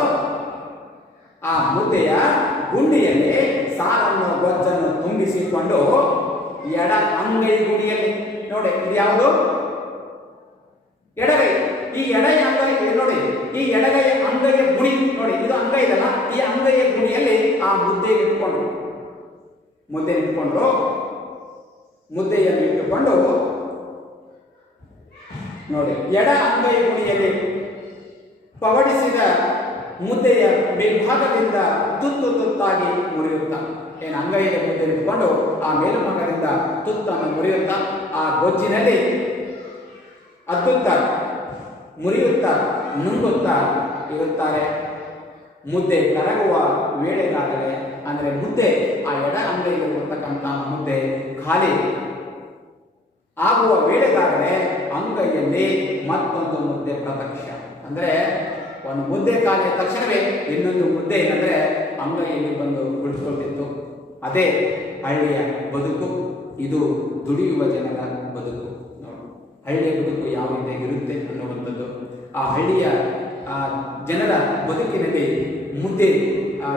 ಆ ಮುದ್ದೆಯ ಗುಂಡಿಯಲ್ಲಿ ಸಾರನ್ನು ಗೊಜ್ಜನ್ನು ತುಂಬಿಸಿಕೊಂಡು ಎಡ ಅಂಗೈ ಗುಡಿಯಲ್ಲಿ, ನೋಡಿ ಇದು ಯಾವುದು? ಎಡಗೈ. ಈ ಎಡಗೈ ಅಂಗೈ ನೋಡಿ, ಈ ಎಡಗೈಯ ಅಂಗೈಯ ಗುಣಿ ನೋಡಿ, ಇದು ಅಂಗೈ ಇದಲ್ಲ, ಈ ಅಂಗೈಯ ಗುಣಿಯಲ್ಲಿ ಆ ಮುದ್ದೆಯನ್ನು ಇಟ್ಟುಕೊಂಡು ನೋಡಿ, ಎಡ ಅಂಗೈ ಗುಣಿಯಲ್ಲಿ ಪವಡಿಸಿದ ಮುದ್ದೆಯ ಮೇಲ್ಭಾಗದಿಂದ ತುತ್ತಾಗಿ ಮುರಿಯುತ್ತಾ, ಏನು ಅಂಗೈಯ ಮುದ್ದೆ ಇಟ್ಟುಕೊಂಡು ಆ ಮೇಲ್ಭಾಗದಿಂದ ತುತ್ತನ್ನು ಮುರಿಯುತ್ತಾ ಆ ಗೊಜ್ಜಿನಲ್ಲಿ ಅದ್ದುತ್ತಾ ಮುರಿಯುತ್ತಾ ನುಂಗುತ್ತಾ ಇರುತ್ತಾರೆ. ಮುದ್ದೆ ಕರಗುವ ವೇಳೆಗಾಗಲೇ, ಅಂದರೆ ಮುದ್ದೆ ಆ ಎಡ ಅಂಗೈಗೆ ಬರ್ತಕ್ಕಂತಹ ಮುದ್ದೆ ಖಾಲಿ ಆಗುವ ವೇಳೆಗಾಗಲೇ ಅಂಗೈಯಲ್ಲಿ ಮತ್ತೊಂದು ಮುದ್ದೆ ಪ್ರತ್ಯಕ್ಷ. ಅಂದರೆ ಒಂದು ಮುದ್ದೆ ಖಾಲಿಯ ತಕ್ಷಣವೇ ಇನ್ನೊಂದು ಮುದ್ದೆ ಏನಂದ್ರೆ ಅಂಗೈಯಲ್ಲಿ ಬಂದು ಕುಳಿತುಕೊಳ್ತಿತ್ತು. ಅದೇ ಹಳ್ಳಿಯ ಬದುಕು. ಇದು ದುಡಿಯುವ ಜನರ ಬದುಕು. ಹಳ್ಳಿಯ ಬದುಕು ಯಾವ ರೀತಿಯಾಗಿ ಇರುತ್ತೆ ಅನ್ನುವಂಥದ್ದು, ಆ ಹಳ್ಳಿಯ ಜನರ ಬದುಕಿನಲ್ಲಿ ಮುದ್ದೆ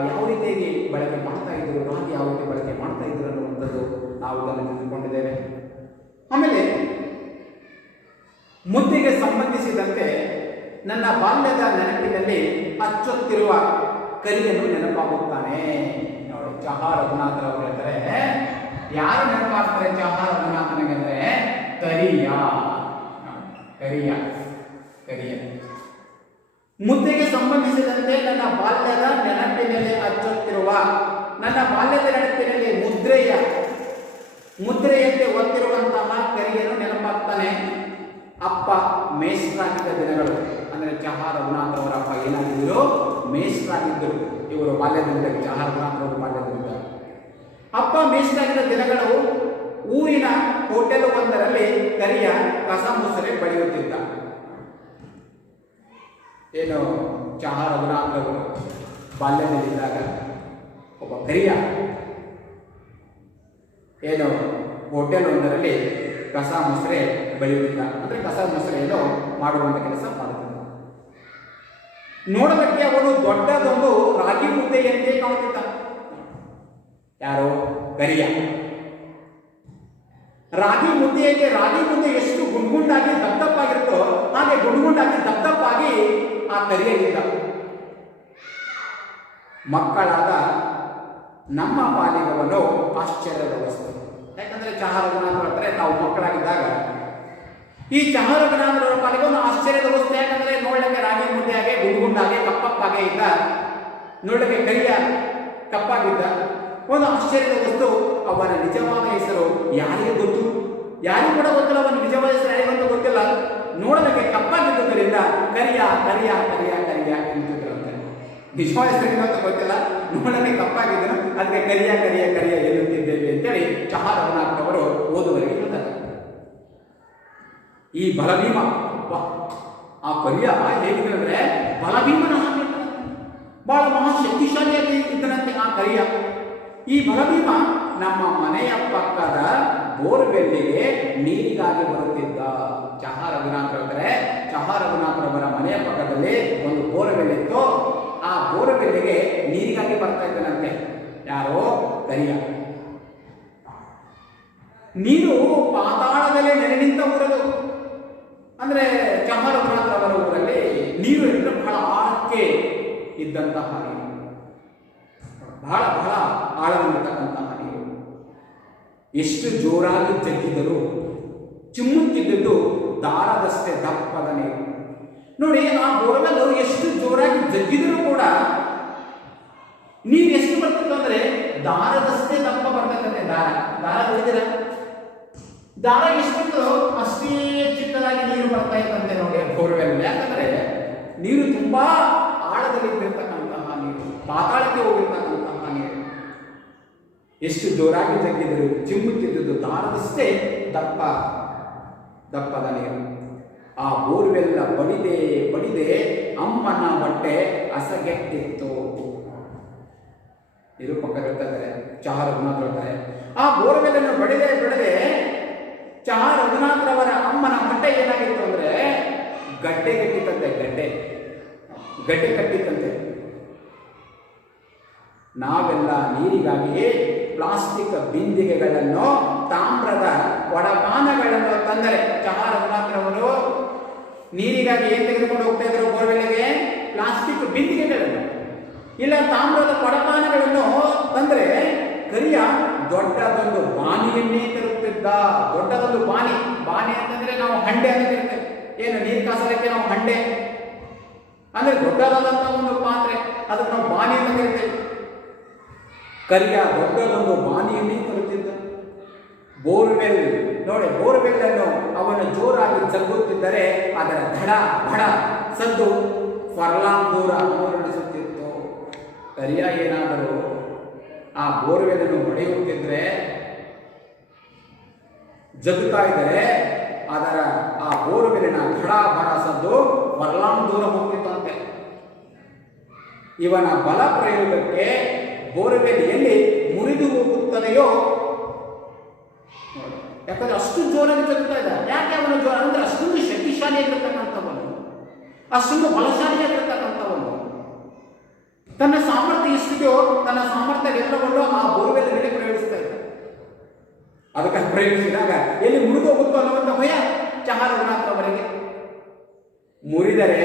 ಯಾವ ರೀತಿಯಾಗಿ ಬಳಕೆ ಮಾಡ್ತಾ ಇದ್ರು, ರಾಗಿ ಯಾವ ರೀತಿ ಬಳಕೆ ಮಾಡ್ತಾ ಇದ್ರು ಅನ್ನುವಂಥದ್ದು ನಾವು ಇದನ್ನು ತಿಳಿದುಕೊಂಡಿದ್ದೇವೆ. ಆಮೇಲೆ ಮುದ್ದೆಗೆ ಸಂಬಂಧಿಸಿದಂತೆ ನನ್ನ ಬಾಲ್ಯದ ನೆನಪಿನಲ್ಲಿ ಅಚ್ಚೊತ್ತಿರುವ ಕರಿಯನ್ನು ನೆನಪಾಗುತ್ತಾನೆ. ನೋಡಿ, ಚಹಾ ರಘುನಾಥರವರು ಹೇಳ್ತಾರೆ, ಯಾರು ನೆನಪಾಗ್ತಾರೆ ಚಹಾ ರಘುನಾಥನಿಗೆ ಅಂದ್ರೆ ಕರಿಯ. ಮುದ್ದೆಗೆ ಸಂಬಂಧಿಸಿದಂತೆ ನನ್ನ ಬಾಲ್ಯದ ನೆನಪಿನಲ್ಲಿ ಅಚ್ಚೊತ್ತಿರುವ, ನನ್ನ ಬಾಲ್ಯದ ನೆನಪಿನಲ್ಲಿ ಮುದ್ರೆಯಂತೆ ಒತ್ತಿರುವಂತಹ ಕರಿಯನ್ನು ನೆನಪಾಗ್ತಾನೆ. ಅಪ್ಪ ಮೇಷ್ಟ್ರಾಗಿದ್ದ ದಿನಗಳು, ಅಂದ್ರೆ ಚಹಾ ರಘುನಾಥ್ ಅವರ ಅಪ್ಪ ಏನಾಗಿದ್ರು? ಮೇಷ್ಟ್ರಾಗಿದ್ದರು. ಇವರು ಬಾಲ್ಯದಲ್ಲಿದ್ದಾಗ, ಚಹಾ ರಘುನಾಥರವರು ಬಾಲ್ಯದಲ್ಲಿದ್ದಾಗ. ಅಪ್ಪ ಮೇಷ್ಟಾಗಿದ್ದ ದಿನಗಳು ಊರಿನ ಹೋಟೆಲ್ ಒಂದರಲ್ಲಿ ಕರಿಯ ಕಸ ಮುಸರೆ ಬಳಿಯುತ್ತಿದ್ದ. ಏನು ಚಹಾ ರಘುನಾಥರವರು ಬಾಲ್ಯದಲ್ಲಿದ್ದಾಗ ಒಬ್ಬ ಕರಿಯ ಏನು ಹೋಟೆಲ್ ಒಂದರಲ್ಲಿ ಕಸ ಮೊಸರೆ ಬೆಳೆಯುತ್ತಿದ್ದ. ಅಂದ್ರೆ ಕಸ ಮೊಸರೆಯನ್ನು ಮಾಡುವಂತ ಕೆಲಸ ಮಾಡುತ್ತಿದ್ದ. ನೋಡಲಿಕ್ಕೆ ಅವನು ದೊಡ್ಡದೊಂದು ರಾಗಿ ಮುದ್ದೆಯಂತೆ ಕಾಣುತ್ತಿದ್ದ. ಯಾರೋ ಕರಿಯ. ರಾಗಿ ಮುದ್ದೆ ಎಷ್ಟು ಗುಂಡ್ಗುಂಡಾಗಿ ದಪ್ಪವಾಗಿರುತ್ತೋ ಹಾಗೆ ಗುಂಡ್ಗುಂಡಾಗಿ ದಪ್ಪವಾಗಿ ಆ ಕರಿಯಾಗಿದ್ದ. ಮಕ್ಕಳಾದ ನಮ್ಮ ಪಾಲಿಗವನು ಆಶ್ಚರ್ಯದ ವಸ್ತು. ಯಾಕಂದ್ರೆ ಚಹಾ ರಘುನಾಥರು ಅಂದ್ರೆ ತಾವು ಮಕ್ಕಳಾಗಿದ್ದಾಗ ಈ ಚಹಾ ರಘುನಾಥರವರ ಪಾಲಿಗವನು ಆಶ್ಚರ್ಯದ ವಸ್ತು. ಯಾಕಂದ್ರೆ ನೋಡ್ಲಿಕ್ಕೆ ರಾಗಿ ಮುದ್ದೆ ಹಾಗೆ ಗುಂಡ್ಗುಂಡಾಗೆ ಕಪ್ಪಪ್ಪಾಗೆ ಇದ್ದ, ನೋಡ್ಲಿಕ್ಕೆ ಕರಿಯ ಕಪ್ಪಾಗಿದ್ದ. ಒಂದು ಆಶ್ಚರ್ಯದ ವಸ್ತು. ಅವನ ನಿಜವಾದ ಹೆಸರು ಯಾರಿಗೂ ಗೊತ್ತು? ಯಾರಿಗೂ ಕೂಡ ಗೊತ್ತಿಲ್ಲ. ಅವನ ನಿಜವಾದ ಹೆಸರು ಯಾರಿಗಂತೂ ಗೊತ್ತಿಲ್ಲ. ನೋಡಲಿಕ್ಕೆ ಕಪ್ಪಾಗಿದ್ದುದರಿಂದ ಕರಿಯ ಕರಿಯ ಕರಿಯ ಕರಿಯ ಎನ್ನುತ್ತಿದ್ರಂತೆ. ನಿಜವಾದ ಹೆಸರು ಅಂತ ಗೊತ್ತಿಲ್ಲ, ನೋಡಲಿಕ್ಕೆ ಕಪ್ಪಾಗಿದ್ದರು, ಅದಕ್ಕೆ ಕರಿಯ ಕರಿಯ ಕರಿಯ ಎನ್ನುತ್ತಿದ್ದೇವೆ ಅಂತೇಳಿ ಚಹಾ ರಘುನಾಥರವರು ಓದುವರಿಗೆ ಹೇಳ್ತಾರೆ. ಈ ಬಲಭೀಮ, ಆ ಕರಿಯ ಹೇಗಿದ್ರೆ ಬಲಭೀಮನ ಹಾಗೆ ಬಹಳ ಮಹಾಶಕ್ತಿಶಾಲಿಯಾಗಿ ಇದ್ದನಂತೆ ಆ ಕರಿಯ. ಈ ಬಲಭೀಮ ನಮ್ಮ ಮನೆಯ ಪಕ್ಕದ ಬೋರ್ವೆಲ್ಲಿಗೆ ನೀರಿಗಾಗಿ ಬರುತ್ತಿದ್ದ. ಚಹಾ ರಘುನಾಥರವರ ಮನೆಯ ಪಕ್ಕದಲ್ಲಿ ಒಂದು ಬೋರ್ವೆಲ್ ಇತ್ತು. ಆ ಬೋರ್ವೆಲ್ಲಿಗೆ ನೀರಿಗಾಗಿ ಬರ್ತಾ ಇದ್ದನಂತೆ ಯಾರೋ ಕರಿಯ. ನೀರು ಪಾತಾಳದಲ್ಲಿ ನೆಲೆ ನಿಂತ ಊರದು. ಅಂದ್ರೆ ಚಹಾ ರಘುನಾಥರವರ ಊರಲ್ಲಿ ನೀರು ಎಂದ್ರೆ ಬಹಳ ಆಳಕ್ಕೆ ಇದ್ದಂತಹ ನೀರು, ಬಹಳ ಬಹಳ ಆಳವಿರತಕ್ಕಂತಹ ನೀರು. ಎಷ್ಟು ಜೋರಾಗಿ ಜಗ್ಗಿದರೂ ಚಿಮ್ಮುತ್ತಿದ್ದು ದಾರದಷ್ಟೇ ದಪ್ಪದ ನೀರು. ನೋಡಿ, ಆ ಬೋರ್ವೆಲ್ ಎಷ್ಟು ಜೋರಾಗಿ ಜಗ್ಗಿದರೂ ಕೂಡ ನೀರು ಎಷ್ಟು ಬರ್ತಿತ್ತು ಅಂದ್ರೆ ದಾರದಷ್ಟೇ ದಪ್ಪ ಬರ್ತಕ್ಕಂತೆ. ದಾರ ನೋಡಿದಿರ? ದಾರ ಎಷ್ಟು ಅಷ್ಟೇ ಚಿಕ್ಕದಾಗಿ ನೀರು ಬರ್ತಾ ಇತ್ತಂತೆ ನೋಡಿ ಬೋರ್ವೆಲ್. ಯಾಕಂದ್ರೆ ನೀರು ತುಂಬಾ ಆಳದಲ್ಲಿ ಇರ್ತಕ್ಕಂತಹ ನೀರು, ಪಾತಾಳಕ್ಕೆ ಹೋಗಿರ್ತಕ್ಕಂತಹ ನೀರು. ಎಷ್ಟು ಜೋರಾಗಿ ಜಗ್ಗಿದರು ಚಿಮ್ಮುತ್ತಿದ್ದುದು ದಾರದಷ್ಟೇ ದಪ್ಪದ ನೀರು. ಆ ಬೋರ್ವೆಲ್ಲ ಬಡಿದೆ ಅಮ್ಮನ ಹೊಟ್ಟೆ ಹಸಗೆಟ್ಟಿತ್ತು. ನಿರೂಪಕ ಹೇಳ್ತಾರೆ, ಚಹಾ ರಘುನಾಥ್ ಹೇಳ್ತಾರೆ, ಆ ಬೋರ್ವೆಲ್ಲನ್ನು ಬಡಿದೆ ಚಹಾ ರಘುನಾಥರವರ ಅಮ್ಮನ ಹೊಟ್ಟೆ ಏನಾಗಿತ್ತು ಅಂದ್ರೆ ಗಡ್ಡೆ ಕಟ್ಟಿತ್ತಂತೆ. ನಾವೆಲ್ಲ ನೀರಿಗಾಗಿ ಪ್ಲಾಸ್ಟಿಕ್ ಬಿಂದಿಗೆಗಳನ್ನು, ತಾಮ್ರದ ಒಡಪಾನಗಳನ್ನು ತಂದರೆ, ಚಹಾ ರಘುನಾಥರವರು ನೀರಿಗಾಗಿ ಏನ್ ತೆಗೆದುಕೊಂಡು ಹೋಗ್ತಾ ಇದ್ರು ಬೋರ್ವೆಲ್ಗೆ? ಪ್ಲಾಸ್ಟಿಕ್ ಬಿಂದಿಗೆಗಳನ್ನು, ಇಲ್ಲ ತಾಮ್ರದ ಒಡಪಾನಗಳನ್ನು ತಂದ್ರೆ ಕರಿಯ ದೊಡ್ಡದೊಂದು ಬಾನಿಯನ್ನೇ ತರುತ್ತಿದ್ದ. ದೊಡ್ಡದೊಂದು ಬಾನಿ ಅಂತಂದ್ರೆ ನಾವು ಹಂಡೆ ಅಂತ ಕರಿತೇವೆ. ಏನು ನೀರು ಕಾಸಲಿಕ್ಕೆ ನಾವು ಹಂಡೆ ಅಂದ್ರೆ ದೊಡ್ಡದಾದಂತಹ ಒಂದು ಪಾತ್ರೆ, ಅದಕ್ಕೆ ನಾವು ಬಾನಿ ಅಂತ ಕರಿತೇವೆ. ಕರಿಯ ದೊಡ್ಡದೊಂದು ಬಾನಿಯನ್ನೇ ತರುತ್ತಿದ್ದ. ಬೋರ್ವೆಲ್ ಅನ್ನು ಅವನು ಜೋರಾಗಿ ಜಗ್ಗುತ್ತಿದ್ದರೆ ಅದರ ಧಡ ಭಡ ಸದ್ದು ಫರ್ಲಾಂಗ್ ದೂರ ನಡೆಸುತ್ತಿತ್ತು. ಕರಿಯ ಏನಾದರೂ ಆ ಬೋರ್ವೆಲ್ ಅನ್ನು ಹೊಡೆಯುತ್ತಿದ್ರೆ, ಜಗ್ಗುತ್ತಾ ಇದ್ದರೆ ಆ ಬೋರ್ವೆಲಿನ ಧಡ ಭಡ ಸದ್ದು ಫರ್ಲಾಂಗ್ ದೂರ ಹೋಗ್ತಿತ್ತಂತೆ. ಇವನ ಬಲ ಪ್ರಯೋಗಕ್ಕೆ ಬೋರ್ವೆಲ್ ಎಲ್ಲಿ ಮುರಿದು ಹೋಗುತ್ತದೆಯೋ, ಯಾಕಂದ್ರೆ ಅಷ್ಟು ಜೋರಾಗಿ ಜಗ್ಗುತ್ತಾ ಇದ್ದ. ಯಾಕೆ ಅವನು ಜೋರ ಅಂದ್ರೆ ಅಷ್ಟೊಂದು ಶಕ್ತಿಶಾಲಿಯಾಗಿರ್ತಕ್ಕಂಥವನು, ಅಷ್ಟೊಂದು ಬಲಶಾಲಿಯಾಗಿರ್ತಕ್ಕಂಥವನು. ತನ್ನ ಸಾಮರ್ಥ್ಯ ಎಷ್ಟಿದೆಯೋ ತನ್ನ ಸಾಮರ್ಥ್ಯವೆಲ್ಲವನ್ನು ಆ ಬೋರ್ವೆಲ್ ಮೇಲೆ ಪ್ರಯೋಗಿಸ್ತಾ ಇದ್ದ. ಅದಕ್ಕೆ ಪ್ರಯೋಗಿಸಿದಾಗ ಎಲ್ಲಿ ಮುರಿದು ಹೋಗುತ್ತೋ ಅನ್ನುವಂಥ ಭಯ ಚಹಾ ರಘುನಾಥರವರಿಗೆ. ಮುರಿದರೆ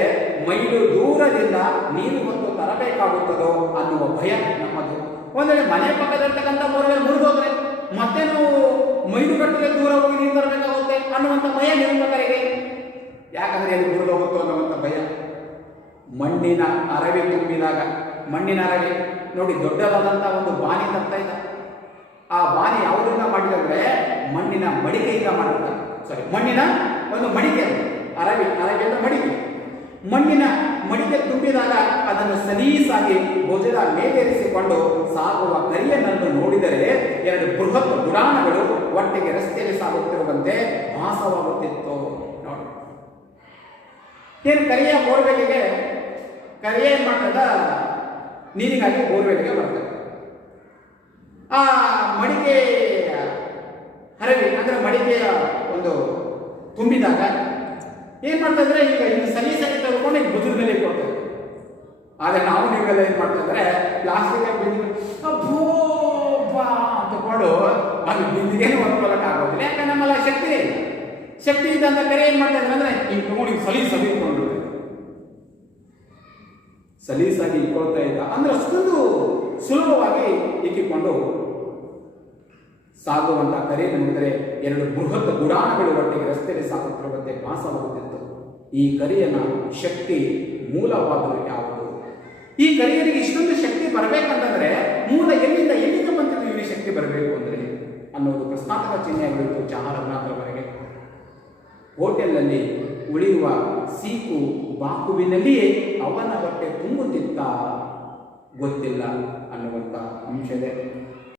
ಮೈಲು ದೂರದಿಂದ ನೀರು ಹೊತ್ತು ತರಬೇಕಾಗುತ್ತದೋ ಅನ್ನುವ ಭಯ ನಮ್ಮದು. ಒಂದ್ ವೇಳೆ ಮನೆ ಪಕ್ಕದಲ್ಲಿರ್ತಕ್ಕಂಥ ಬೋರ್ವೆಲ್ ಮುರಿದೋದ್ರೆ ಮತ್ತೆ ನಾವು ಮೈಲುಗಟ್ಟಲೆ ದೂರ ಹೋಗಿ ನೀರು ತರಬೇಕಾಗುತ್ತೆ ಅನ್ನುವಂಥ ಭಯ ನಿರೂಪಕರಿಗೆ. ಯಾಕಂದ್ರೆ ಎಲ್ಲಿ ಮುರಿದೋಗುತ್ತೋ ಅನ್ನುವಂಥ ಭಯ. ಮಣ್ಣಿನ ಅರವೆ ತುಂಬಿದಾಗ, ಮಣ್ಣಿನ ಅರವೆ ನೋಡಿ ದೊಡ್ಡದಾದಂತಹ ಒಂದು ಬಾನಿ ತರ್ತಾ ಇದ್ದ. ಆ ಬಾನಿ ಯಾವುದರಿಂದ ಮಾಡಿದಂದ್ರೆ ಮಣ್ಣಿನ ಮಡಿಕೆಯಿಂದ ಮಾಡಿರ್ತಾರೆ. ಮಣ್ಣಿನ ಒಂದು ಮಡಿಕೆ, ಅರವೆ ಅಂದ್ರೆ ಮಡಿಕೆ. ಮಣ್ಣಿನ ಮಡಿಕೆ ತುಂಬಿದಾಗ ಅದನ್ನು ಸಲೀಸಾಗಿ ಭುಜದ ಮೇಲೇರಿಸಿಕೊಂಡು ಸಾಗುವ ಕರಿಯನನ್ನು ನೋಡಿದರೆ ಎರಡು ಬೃಹತ್ ಗುಡಾಣಗಳು ಒಟ್ಟಿಗೆ ರಸ್ತೆಯಲ್ಲಿ ಸಾಗುತ್ತಿರುವಂತೆ ಭಾಸವಾಗುತ್ತಿತ್ತು. ನೋಡಿ, ಏನು ಕರಿಯ ಬೋರ್ವೆಲ್ಗೆ ಕರಿಯ ಏನ್ ಮಾಡ್ತದ, ನೀರಿಗಾಗಿ ಬೋರ್ವೆಲ್ಗೆ ಬರ್ತದೆ. ಆ ಮಡಿಕೆ ಹರವಿ ಅಂದ್ರೆ ಮಡಿಕೆಯ ಒಂದು ತುಂಬಿದಾಗ ಏನ್ ಮಾಡ್ತಂದ್ರೆ ಈಗ ಇದು ಸಲೀಸಾಗಿ ತಗೊಂಡು ಈಗ ಭುಜದ ಮೇಲೆ ಕೊಡ್ತೇವೆ. ಆದ್ರೆ ನಾವು ನೀವೆಲ್ಲ ಏನ್ ಮಾಡ್ತಂದ್ರೆ ಪ್ಲಾಸ್ಟಿಕ್ ತಗೊಂಡು ಅದು ಬಿಂದಿಗೆನೇ ಹೊಂದ್ಕೊಳ್ಳಕ್ ಆಗೋದಿಲ್ಲ. ಯಾಕಂದ್ರೆ ನಮ್ಮಲ್ಲ ಶಕ್ತಿ ಇದ್ದಂತ ಕರೆ ಏನ್ ಮಾಡ್ತಾರೆ ಅಂದ್ರೆ ಈಗ ತಗೊಂಡು ಸಲೀಸಾಗಿ ಇಟ್ಕೊಂಡು ಸಲೀಸಾಗಿ ಇಟ್ಕೊಳ್ತಾ ಇದ್ದ ಅಂದ್ರೆ ಅಷ್ಟೊಂದು ಸುಲಭವಾಗಿ ಇಕ್ಕಿಕೊಂಡು ಸಾಗುವಂತಹ ಕರೆ ನೋಡಿದರೆ ಎರಡು ಬೃಹತ್ ಗುಡಾಣಗಳು ಒಟ್ಟಿಗೆ ರಸ್ತೆಯಲ್ಲಿ ಸಾಗುತ್ತಿರುವಂತೆ ಭಾಸವಾಗುತ್ತಿತ್ತು. ಈ ಕರಿಯನ ಶಕ್ತಿ ಮೂಲವಾದರೂ ಯಾವುದು? ಈ ಕರಿಯರಿಗೆ ಇಷ್ಟೊಂದು ಶಕ್ತಿ ಬರಬೇಕಂತಂದ್ರೆ ಮೂಲ ಎಲ್ಲಿಂದ ಬಂದಿದ್ದು ಈ ಶಕ್ತಿ ಬರಬೇಕು ಅಂದ್ರೆ ಅನ್ನೋದು ಪ್ರಶ್ನಾರ್ಥಕ ಚಿಹ್ನೆಯಾಗಿತ್ತು. ಚಹಾರನಾಥರವರೆಗೆ ಹೋಟೆಲ್ನಲ್ಲಿ ಉಳಿಯುವ ಸೀಕು ಬಾಕುವಿನಲ್ಲಿಯೇ ಅವನ ಹೊಟ್ಟೆ ತುಂಬುತ್ತಿತ್ತ ಗೊತ್ತಿಲ್ಲ ಅನ್ನುವಂಥ ಅಂಶ ಇದೆ.